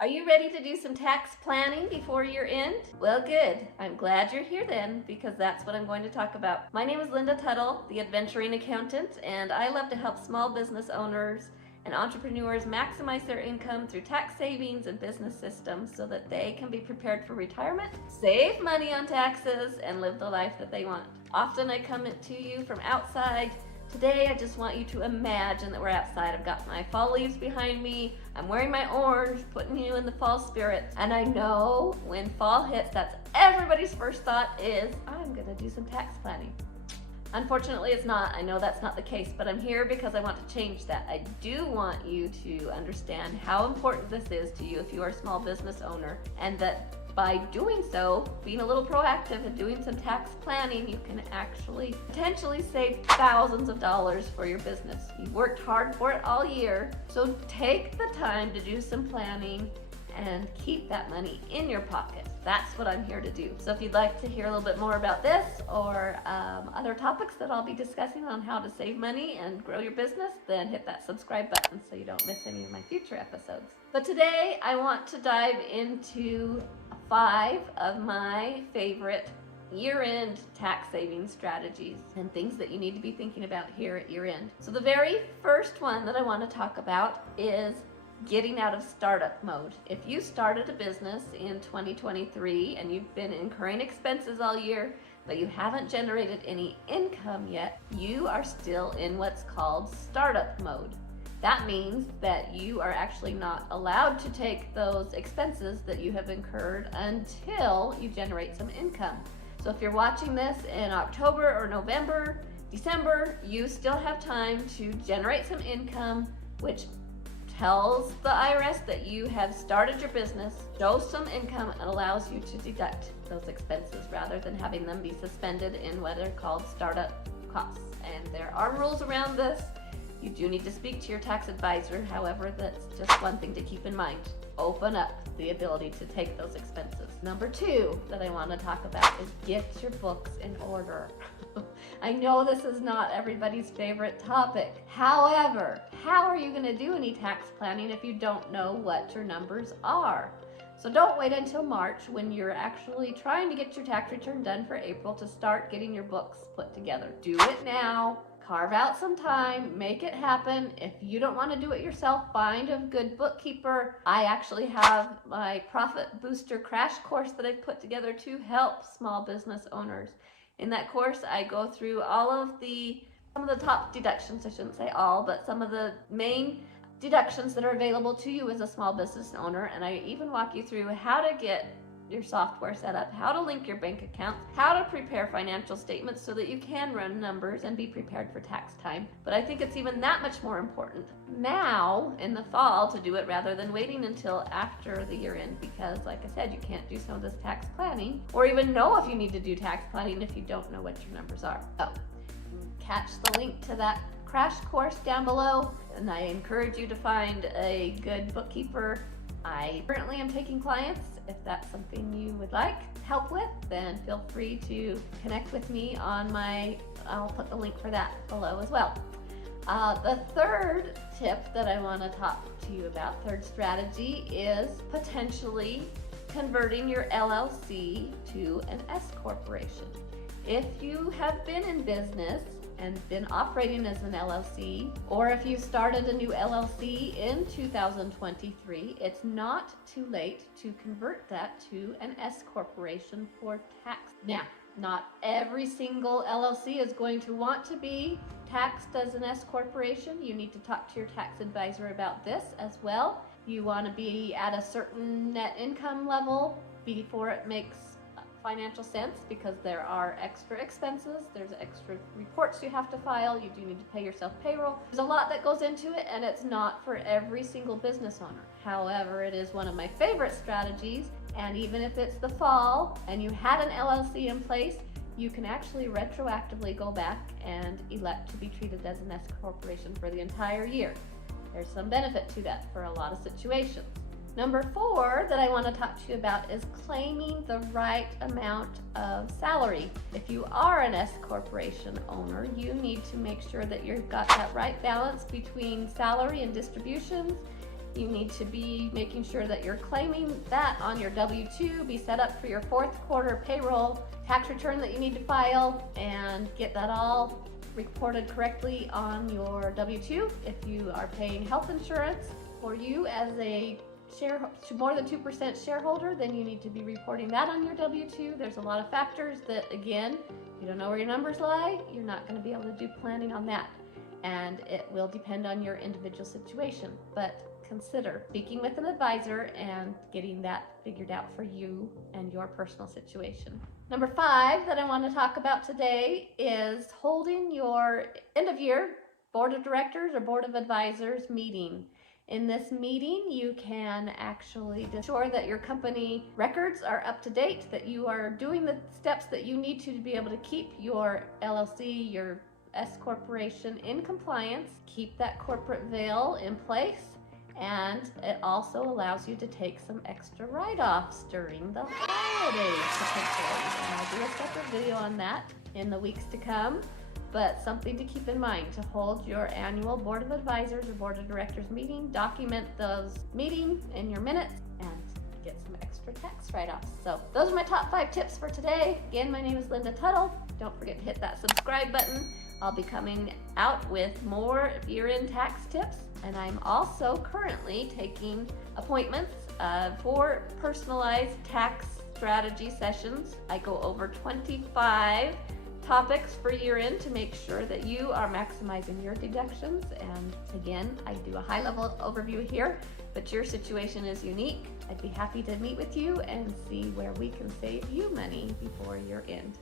Are you ready to do some tax planning before year end? Well, good. I'm glad you're here then, because that's what I'm going to talk about. My name is Linda Tuttle, the Adventuring Accountant, and I love to help small business owners and entrepreneurs maximize their income through tax savings and business systems so that they can be prepared for retirement, save money on taxes, and live the life that they want. Often I come to you from outside. Today, I just want you to imagine that we're outside. I've got my fall leaves behind me. I'm wearing my orange, putting you in the fall spirit. And I know when fall hits, that's everybody's first thought is, I'm gonna do some tax planning. Unfortunately, it's not. I know that's not the case, but I'm here because I want to change that. I do want you to understand how important this is to you if you are a small business owner, and that by doing so, being a little proactive and doing some tax planning, you can actually potentially save thousands of dollars for your business. You've worked hard for it all year, so take the time to do some planning and keep that money in your pocket. That's what I'm here to do. So if you'd like to hear a little bit more about this or other topics that I'll be discussing on how to save money and grow your business, then hit that subscribe button so you don't miss any of my future episodes. But today I want to dive into 5 of my favorite year-end tax saving strategies and things that you need to be thinking about here at year-end. So the very first one that I want to talk about is getting out of startup mode. If you started a business in 2023 and you've been incurring expenses all year, but you haven't generated any income yet, you are still in what's called startup mode. That means that you are actually not allowed to take those expenses that you have incurred until you generate some income. So if you're watching this in October or November, December, you still have time to generate some income, which tells the IRS that you have started your business, shows some income, and allows you to deduct those expenses rather than having them be suspended in what are called startup costs. And there are rules around this. You do need to speak to your tax advisor. However, that's just one thing to keep in mind. Open up the ability to take those expenses. Number 2 that I want to talk about is get your books in order. I know this is not everybody's favorite topic. However, how are you going to do any tax planning if you don't know what your numbers are? So don't wait until March when you're actually trying to get your tax return done for April to start getting your books put together. Do it now. Carve out some time, make it happen. If you don't want to do it yourself, find a good bookkeeper. I actually have my Profit Booster crash course that I've put together to help small business owners. In that course, I go through some of the top deductions, I shouldn't say all, but some of the main deductions that are available to you as a small business owner. And I even walk you through how to get your software set up, how to link your bank accounts, how to prepare financial statements so that you can run numbers and be prepared for tax time. But I think it's even that much more important now in the fall to do it rather than waiting until after the year end, because like I said, you can't do some of this tax planning or even know if you need to do tax planning if you don't know what your numbers are. So catch the link to that crash course down below, and I encourage you to find a good bookkeeper. I currently am taking clients. If that's something you would like help with, then feel free to connect with me on I'll put the link for that below as well. The third tip that I want to talk to you about, third strategy, is potentially converting your LLC to an S corporation. If you have been in business and been operating as an LLC, or if you started a new LLC in 2023, it's not too late to convert that to an S corporation for tax. Now, not every single LLC is going to want to be taxed as an S corporation. You need to talk to your tax advisor about this as well. You want to be at a certain net income level before it makes financial sense, because there are extra expenses, there's extra reports you have to file, you do need to pay yourself payroll. There's a lot that goes into it, and it's not for every single business owner. However, it is one of my favorite strategies, and even if it's the fall and you had an LLC in place, you can actually retroactively go back and elect to be treated as an S corporation for the entire year. There's some benefit to that for a lot of situations. Number 4 that I want to talk to you about is claiming the right amount of salary. If you are an S corporation owner, you need to make sure that you've got that right balance between salary and distributions, You need to be making sure that you're claiming that on your W-2, be set up for your fourth quarter payroll tax return that you need to file, and get that all reported correctly on your W-2. If you are paying health insurance for you as a more than 2% shareholder, then you need to be reporting that on your W-2. There's a lot of factors that, again, you don't know where your numbers lie, you're not going to be able to do planning on that. And it will depend on your individual situation. But consider speaking with an advisor and getting that figured out for you and your personal situation. Number 5 that I want to talk about today is holding your end of year board of directors or board of advisors meeting. In this meeting, you can actually ensure that your company records are up to date, that you are doing the steps that you need to be able to keep your LLC, your S corporation in compliance, keep that corporate veil in place, and it also allows you to take some extra write-offs during the holidays potentially. And I'll do a separate video on that in the weeks to come. But something to keep in mind, to hold your annual Board of Advisors or Board of Directors meeting, document those meetings in your minutes, and get some extra tax write-offs. So those are my top 5 tips for today. Again, my name is Linda Tuttle. Don't forget to hit that subscribe button. I'll be coming out with more year-end tax tips, and I'm also currently taking appointments for personalized tax strategy sessions. I go over 25 topics for year-end to make sure that you are maximizing your deductions. And again, I do a high-level overview here, but your situation is unique. I'd be happy to meet with you and see where we can save you money before year-end.